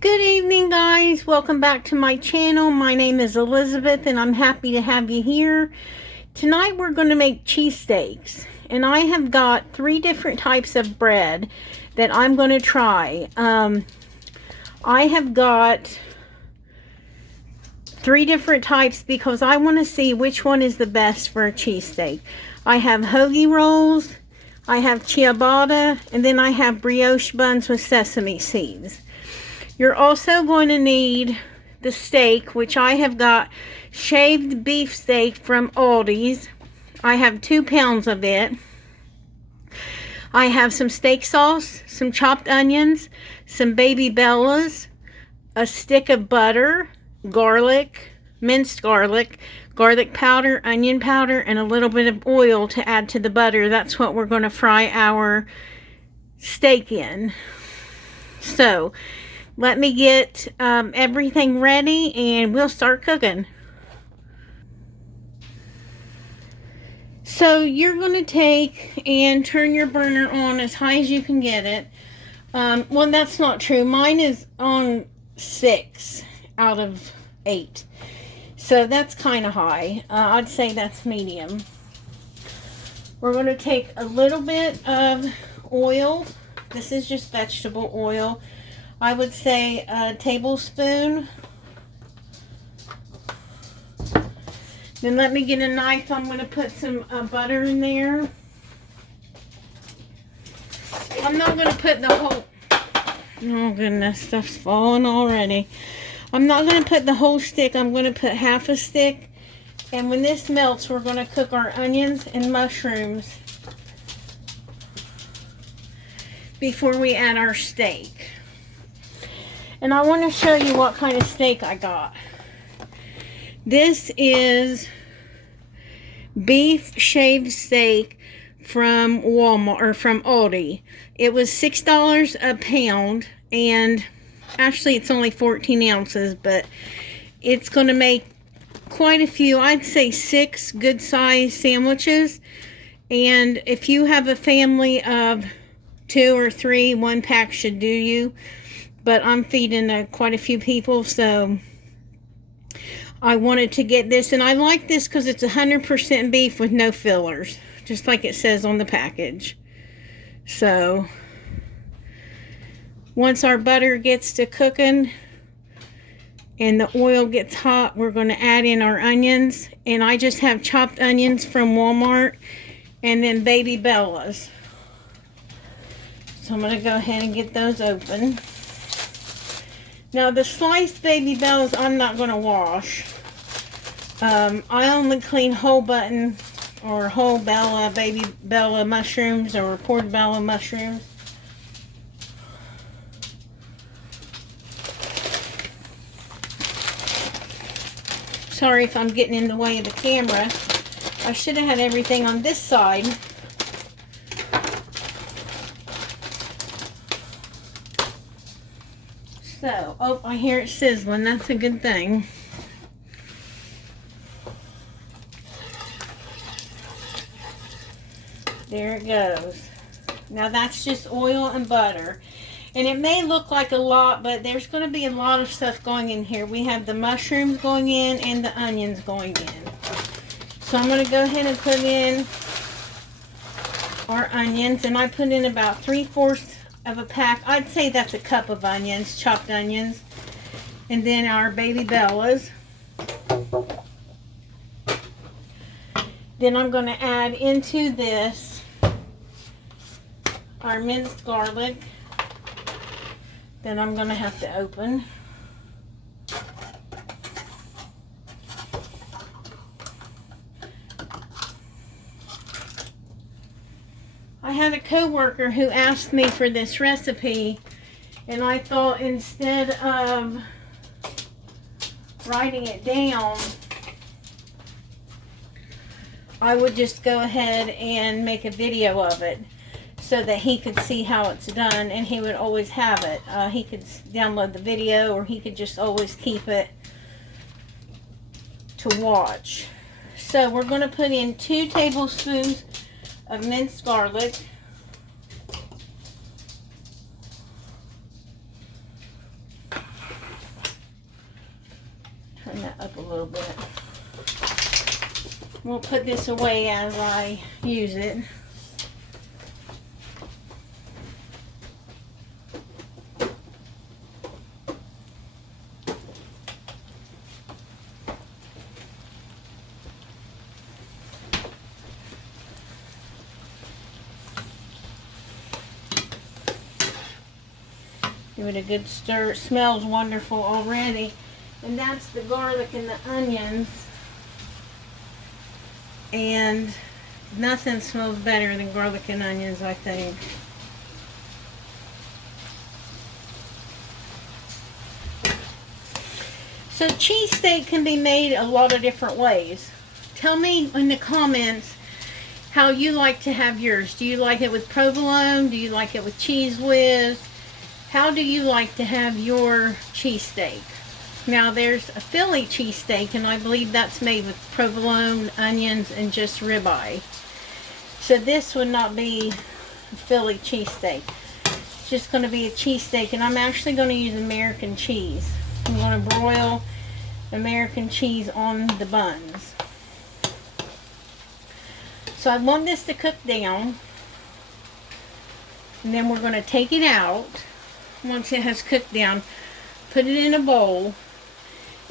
Good evening, guys. Welcome back to my channel. My name is Elizabeth and I'm happy to have you here. Tonight we're going to make cheesesteaks, and I have got 3 different types of bread that I'm going to try. I have got 3 different types because I want to see which one is the best for a cheesesteak. I have hoagie rolls, I have ciabatta, and then I have brioche buns with sesame seeds. You're also going to need the steak, which I have got shaved beef steak from Aldi's. I have 2 pounds of it. I have some steak sauce, some chopped onions, some baby bellas, a stick of butter, garlic, minced garlic, garlic powder, onion powder, and a little bit of oil to add to the butter. That's what we're going to fry our steak in. So let me get everything ready and we'll start cooking. So you're going to take and turn your burner on as high as you can get it. Well, that's not true. Mine is on 6 out of 8. So that's kind of high. I'd say that's medium. We're going to take a little bit of oil. This is just vegetable oil. I would say a tablespoon. Then let me get a knife. I'm going to put some butter in there. I'm not going to put the whole... Oh goodness, stuff's falling already. I'm not going to put the whole stick. I'm going to put half a stick. And when this melts, we're going to cook our onions and mushrooms before we add our steak. And I want to show you what kind of steak I got. This is beef shaved steak from Walmart, or from Aldi. It was $6 a pound, and actually it's only 14 ounces, but it's going to make quite a few. I'd say 6 good size sandwiches. And if you have a family of 2 or 3, 1 pack should do you. But I'm feeding quite a few people, so I wanted to get this. And I like this because it's 100% beef with no fillers, just like it says on the package. So once our butter gets to cooking and the oil gets hot, we're going to add in our onions. And I just have chopped onions from Walmart and then baby bellas. So I'm going to go ahead and get those open. Now the sliced baby bellas I'm not going to wash. I only clean whole button or whole bella, baby bella mushrooms or portobello mushrooms. Sorry if I'm getting in the way of the camera. I should have had everything on this side. So, oh, I hear it sizzling. That's a good thing. There it goes. Now that's just oil and butter. And it may look like a lot, but there's going to be a lot of stuff going in here. We have the mushrooms going in and the onions going in. So I'm going to go ahead and put in our onions. And I put in about 3/4 of a pack. I'd say that's a cup of onions, chopped onions. And then our baby bellas. Then I'm going to add into this our minced garlic. Then I'm going to have to open. I had a coworker who asked me for this recipe, and I thought instead of writing it down, I would just go ahead and make a video of it so that he could see how it's done, and he would always have it. He could download the video, or he could just always keep it to watch. So we're going to put in 2 tablespoons of minced garlic. We'll put this away as I use it. Give it a good stir. It smells wonderful already. And that's the garlic and the onions. And nothing smells better than garlic and onions, I think. So cheesesteak can be made a lot of different ways. Tell me in the comments how you like to have yours. Do you like it with provolone? Do you like it with cheese whiz? How do you like to have your cheesesteak? Now there's a Philly cheesesteak, and I believe that's made with provolone, onions, and just ribeye. So this would not be a Philly cheesesteak. It's just going to be a cheesesteak, and I'm actually going to use American cheese. I'm going to broil American cheese on the buns. So I want this to cook down, and then we're going to take it out. Once it has cooked down, put it in a bowl,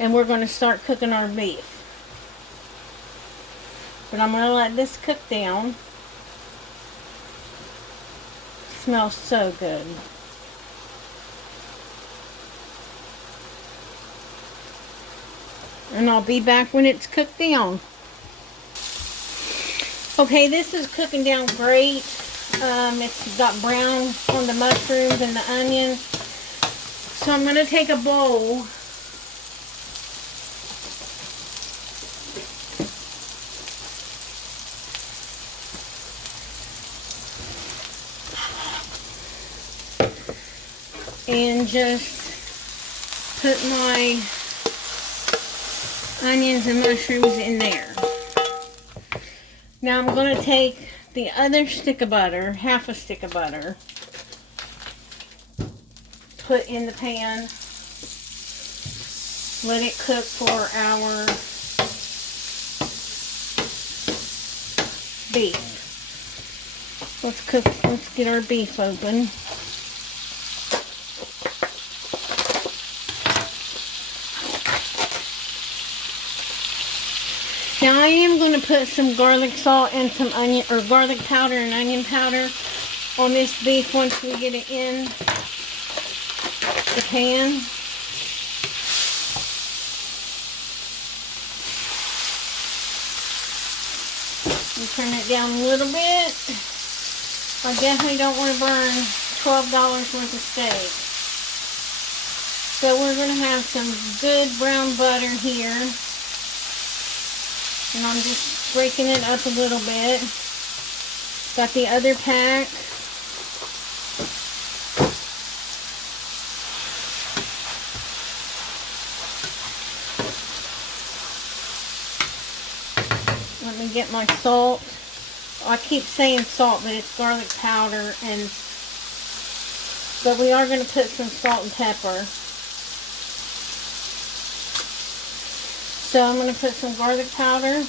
and we're going to start cooking our beef. But I'm going to let this cook down. It smells so good. And I'll be back when it's cooked down. Okay, this is cooking down great. It's got brown on the mushrooms and the onions. So I'm going to take a bowl and just put my onions and mushrooms in there. Now I'm going to take the other stick of butter, half a stick of butter, put in the pan, let it cook for our beef. Let's get our beef open. Now I am going to put some garlic salt and some onion, or garlic powder and onion powder on this beef once we get it in the pan. And turn it down a little bit. I definitely don't want to burn $12 worth of steak. So we're going to have some good brown butter here. And I'm just breaking it up a little bit. Got the other pack. Let me get my salt. I keep saying salt, but it's garlic powder, but we are going to put some salt and pepper. So I'm going to put some garlic powder.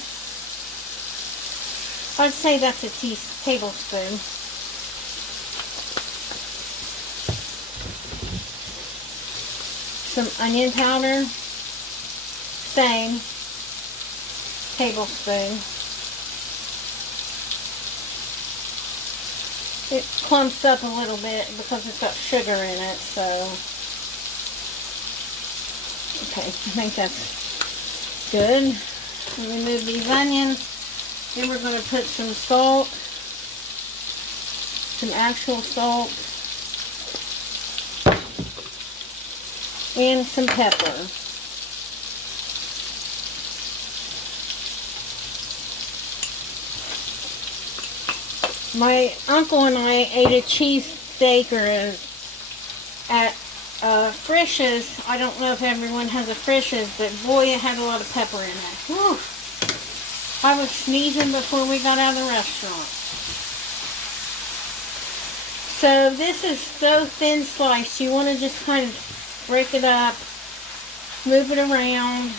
I'd say that's a tablespoon. Some onion powder. Same. Tablespoon. It clumps up a little bit because it's got sugar in it, so. Okay, I think that's good. Remove these onions. Then we're going to put some salt, some actual salt, and some pepper. My uncle and I ate a cheesesteak at Frisch's. I don't know if everyone has a Frisch's, but boy, it had a lot of pepper in it. Whew. I was sneezing before we got out of the restaurant. So this is so thin sliced. You want to just kind of break it up, move it around.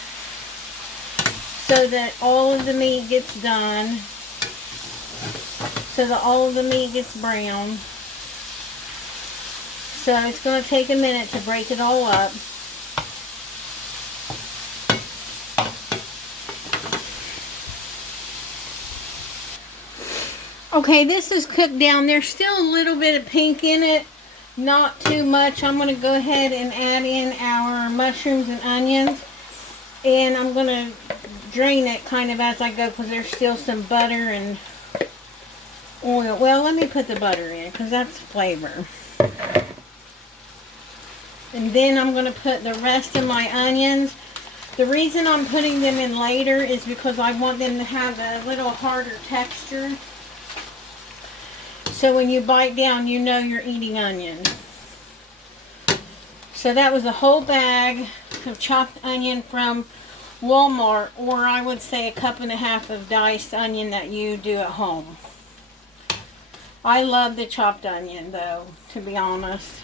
so that all of the meat gets done, so that all of the meat gets brown. So it's going to take a minute to break it all up. Okay, this is cooked down. There's still a little bit of pink in it, not too much. I'm going to go ahead and add in our mushrooms and onions, and I'm going to drain it kind of as I go because there's still some butter and oil. Well, let me put the butter in because that's flavor. And then I'm going to put the rest of my onions. The reason I'm putting them in later is because I want them to have a little harder texture. So when you bite down, you know you're eating onion. So that was a whole bag of chopped onion from Walmart, or I would say 1.5 cups of diced onion that you do at home. I love the chopped onion though, to be honest.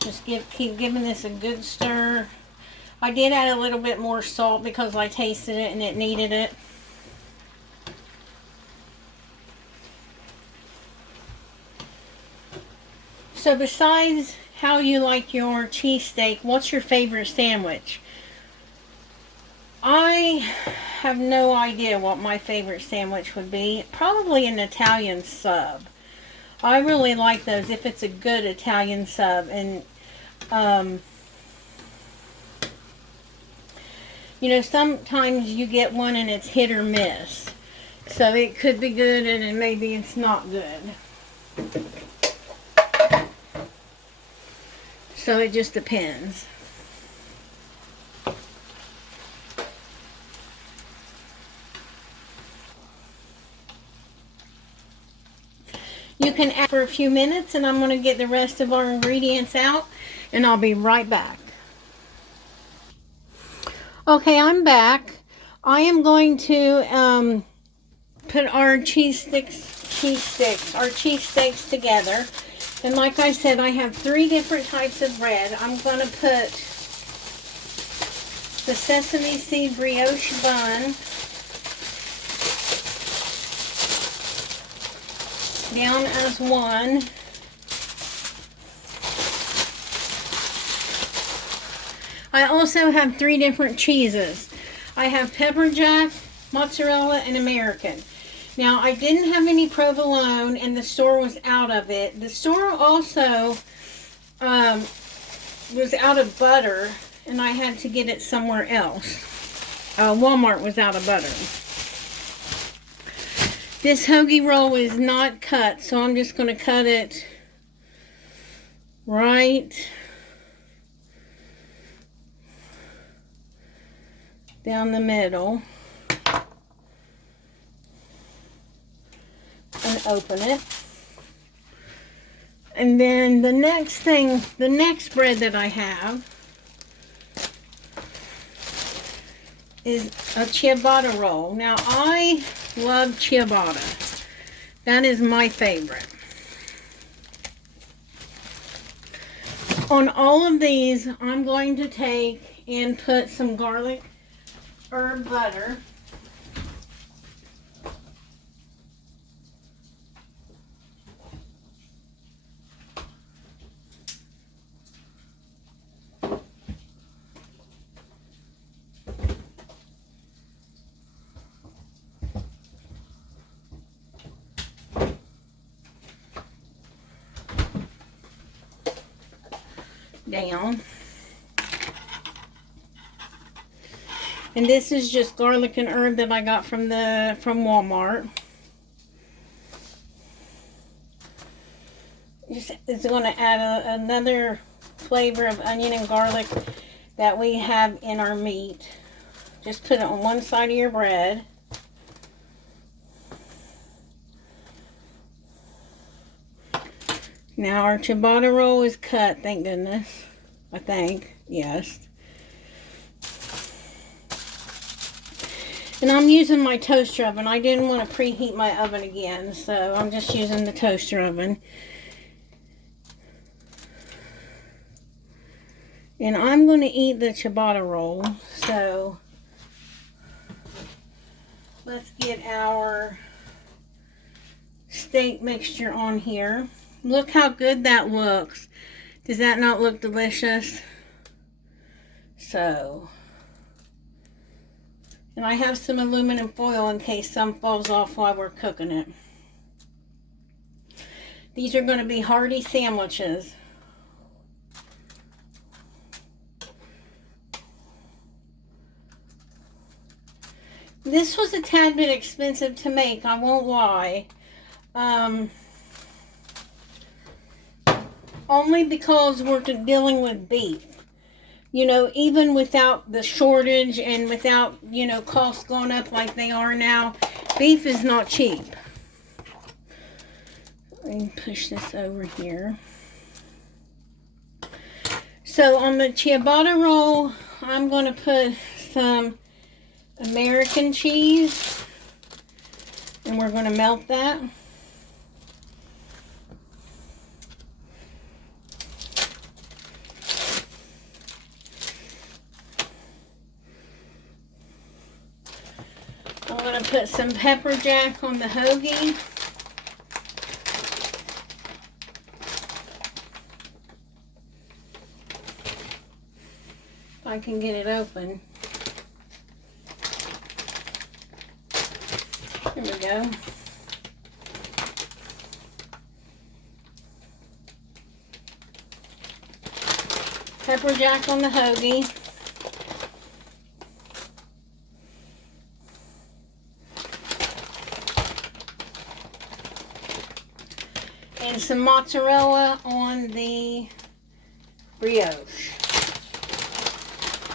Just keep giving this a good stir. I did add a little bit more salt because I tasted it and it needed it. So besides how you like your cheesesteak, what's your favorite sandwich? I have no idea what my favorite sandwich would be. Probably an Italian sub. I really like those if it's a good Italian sub. And you know, sometimes you get one and it's hit or miss. So it could be good and then maybe it's not good. So it just depends. You can add for a few minutes and I'm going to get the rest of our ingredients out and I'll be right back. Okay, I'm back. I am going to put our cheesesteaks together. And like I said, I have 3 different types of bread. I'm going to put the sesame seed brioche bun down as one. I also have 3 different cheeses. I have pepper jack, mozzarella, and American. Now, I didn't have any provolone, and the store was out of it. The store also was out of butter, and I had to get it somewhere else. Walmart was out of butter. This hoagie roll is not cut, so I'm just going to cut it right down the middle and open it. And then the next bread that I have is a ciabatta roll. Now, I love ciabatta. That is my favorite. On all of these, I'm going to take and put some garlic herb butter. Down. And this is just garlic and herb that I got from Walmart. It's going to add another flavor of onion and garlic that we have in our meat. Just put it on one side of your bread. Now our ciabatta roll is cut, thank goodness. I think, yes. And I'm using my toaster oven. I didn't want to preheat my oven again, so I'm just using the toaster oven. And I'm going to eat the ciabatta roll. So let's get our steak mixture on here. Look how good that looks. Does that not look delicious? So, and I have some aluminum foil in case some falls off while we're cooking it. These are going to be hearty sandwiches. This was a tad bit expensive to make, I won't lie. Only because we're dealing with beef. You know, even without the shortage and without, you know, costs going up like they are now, beef is not cheap. Let me push this over here. So on the ciabatta roll, I'm going to put some American cheese. And we're going to melt that. I'm going to put some pepper jack on the hoagie. If I can get it open. There we go. Pepper jack on the hoagie. And some mozzarella on the brioche.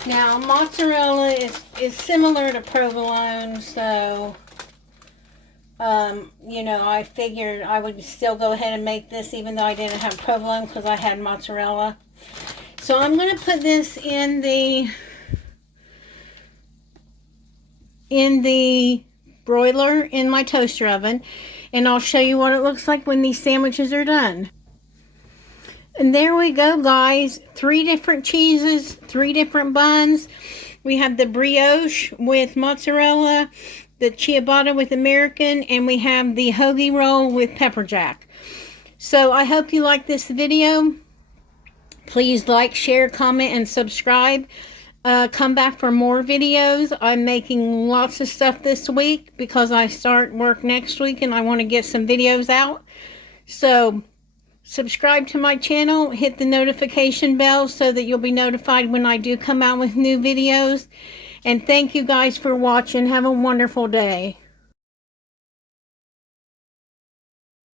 Now, mozzarella is similar to provolone, so, you know, I figured I would still go ahead and make this even though I didn't have provolone because I had mozzarella. So I'm going to put this in the broiler in my toaster oven, and I'll show you what it looks like when these sandwiches are done. And there we go, guys. 3 different cheeses, 3 different buns. We have the brioche with mozzarella, the ciabatta with American, and we have the hoagie roll with pepper jack. So I hope you like this video. Please like, share, comment, and subscribe. Come back for more videos. I'm making lots of stuff this week because I start work next week and I want to get some videos out. So subscribe to my channel, hit the notification bell so that you'll be notified when I do come out with new videos. And thank you guys for watching. Have a wonderful day.